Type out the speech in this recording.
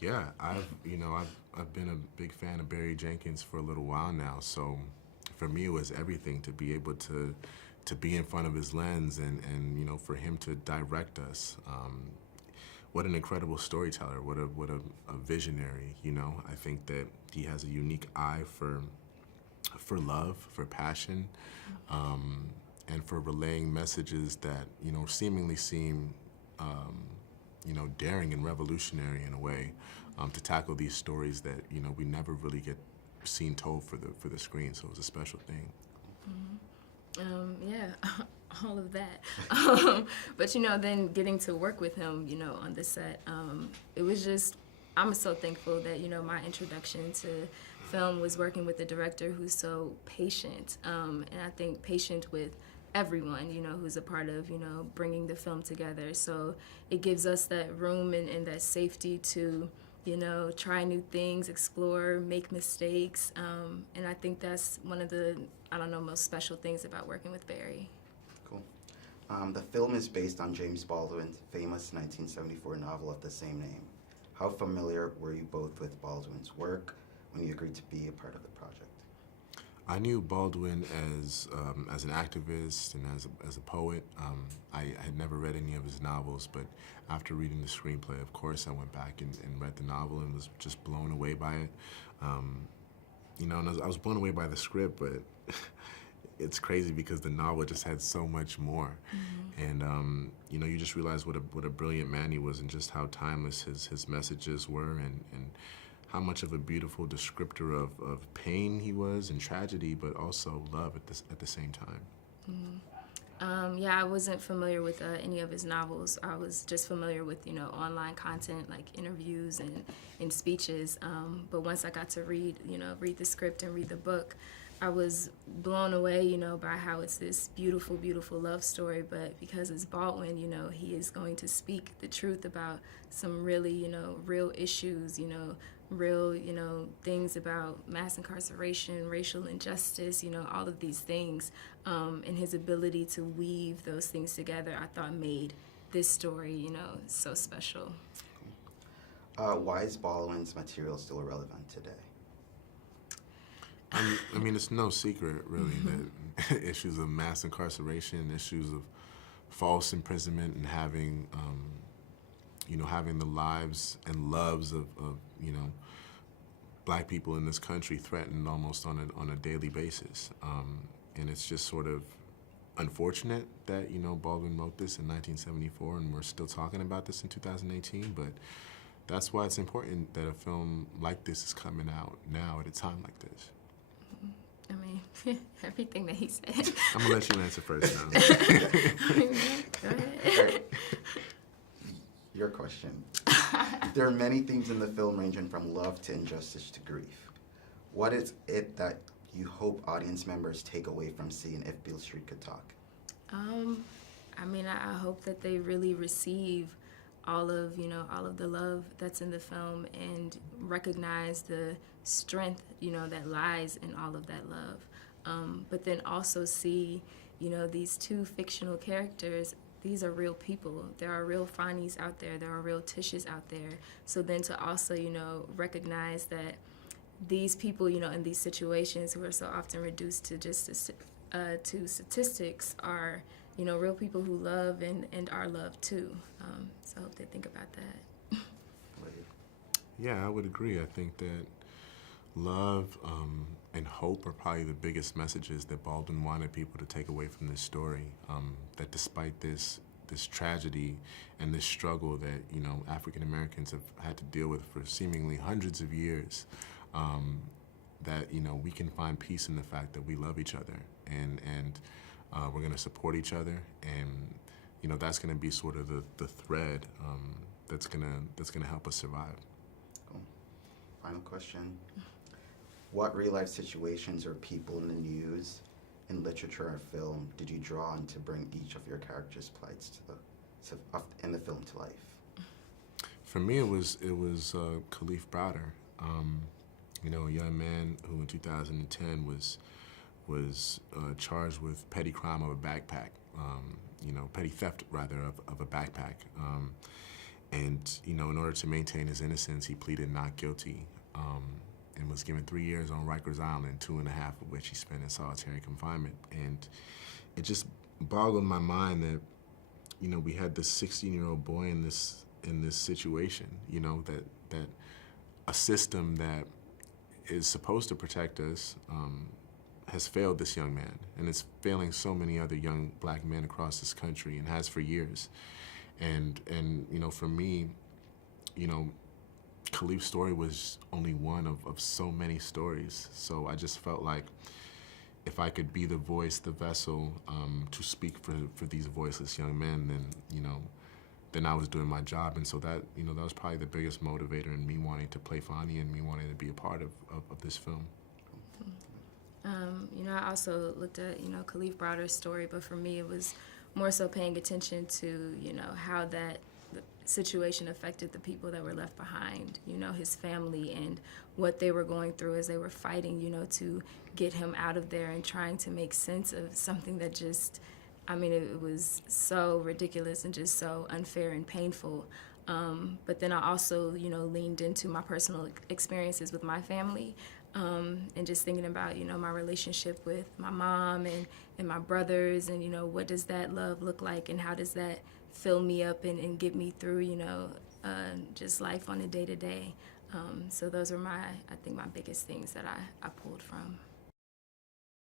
Yeah, I've been a big fan of Barry Jenkins for a little while now. So for me, it was everything to be able to be in front of his lens and for him to direct us. What an incredible storyteller! What a visionary! I think that he has a unique eye for love, for passion, and for relaying messages that seemingly seem daring and revolutionary in a way, to tackle these stories that we never really get seen told for the screen. So it was a special thing. Yeah, all of that. But then getting to work with him, on the set, it was just, I'm so thankful that, my introduction to film was working with a director who's so patient. And I think patient with everyone, who's a part of, bringing the film together. So it gives us that room and that safety to, try new things, explore, make mistakes. And I think that's one of the, most special things about working with Barry. Cool. The film is based on James Baldwin's famous 1974 novel of the same name. How familiar were you both with Baldwin's work when you agreed to be a part of the project? I knew Baldwin as an activist and as a poet. I had never read any of his novels, but after reading the screenplay, of course, I went back and read the novel and was just blown away by it. And I was blown away by the script, but it's crazy because the novel just had so much more. Mm-hmm. And you just realize what a brilliant man he was, and just how timeless his messages were, and how much of a beautiful descriptor of pain he was and tragedy, but also love at the same time. Mm-hmm. Yeah, I wasn't familiar with any of his novels. I was just familiar with, online content like interviews and speeches. But once I got to read the script and read the book, I was blown away, by how it's this beautiful, beautiful love story. But because it's Baldwin, he is going to speak the truth about some really, real issues, real, things about mass incarceration, racial injustice, all of these things. And his ability to weave those things together, I thought made this story, so special. Why is Baldwin's material still relevant today? I mean, it's no secret, really, that issues of mass incarceration, issues of false imprisonment, and having, having the lives and loves of Black people in this country threatened almost on a daily basis. And it's just sort of unfortunate that, Baldwin wrote this in 1974 and we're still talking about this in 2018, but that's why it's important that a film like this is coming out now at a time like this. I mean, everything that he said. I'm gonna let you answer first now. Go ahead. Right. Your question. There are many themes in the film ranging from love to injustice to grief. What is it that you hope audience members take away from seeing If Beale Street Could Talk? I hope that they really receive all of the love that's in the film and recognize the strength, that lies in all of that love. But then also see, these two fictional characters. These are real people. There are real Fonnies out there. There are real Tishes out there. So then to also, recognize that these people, in these situations who are so often reduced to just to statistics are, real people who love and are loved too. So I hope they think about that. Yeah, I would agree. I think that love and hope are probably the biggest messages that Baldwin wanted people to take away from this story. That despite this tragedy and this struggle that African Americans have had to deal with for seemingly hundreds of years, that we can find peace in the fact that we love each other and we're going to support each other, and that's going to be sort of the thread that's going to help us survive. Cool. Final question. What real-life situations or people in the news, in literature or film, did you draw on to bring each of your characters' plights in the film to life? For me, it was Khalif Browder, a young man who in 2010 was charged with petty crime of a backpack, petty theft rather of a backpack, And, you know, in order to maintain his innocence, he pleaded not guilty and was given 3 years on Rikers Island, 2.5 of which he spent in solitary confinement. And it just boggled my mind that, you know, we had this 16-year-old boy in this situation, you know, that a system that is supposed to protect us has failed this young man, and it's failing so many other young black men across this country, and has for years. And you know, for me, you know, Khalif's story was only one of so many stories. So I just felt like if I could be the voice, the vessel to speak for these voiceless young men, then, you know, then I was doing my job. And so that, you know, that was probably the biggest motivator in me wanting to play Fonny and me wanting to be a part of this film. You know, I also looked at, you know, Khalif Browder's story, but for me it was more so paying attention to, you know, how that situation affected the people that were left behind, you know, his family and what they were going through as they were fighting, you know, to get him out of there and trying to make sense of something that just, I mean, it was so ridiculous and just so unfair and painful. But then I also, you know, leaned into my personal experiences with my family. And just thinking about, you know, my relationship with my mom and my brothers, and, you know, what does that love look like, and how does that fill me up and get me through, you know, just life on a day-to-day. So those are I think my biggest things that I pulled from.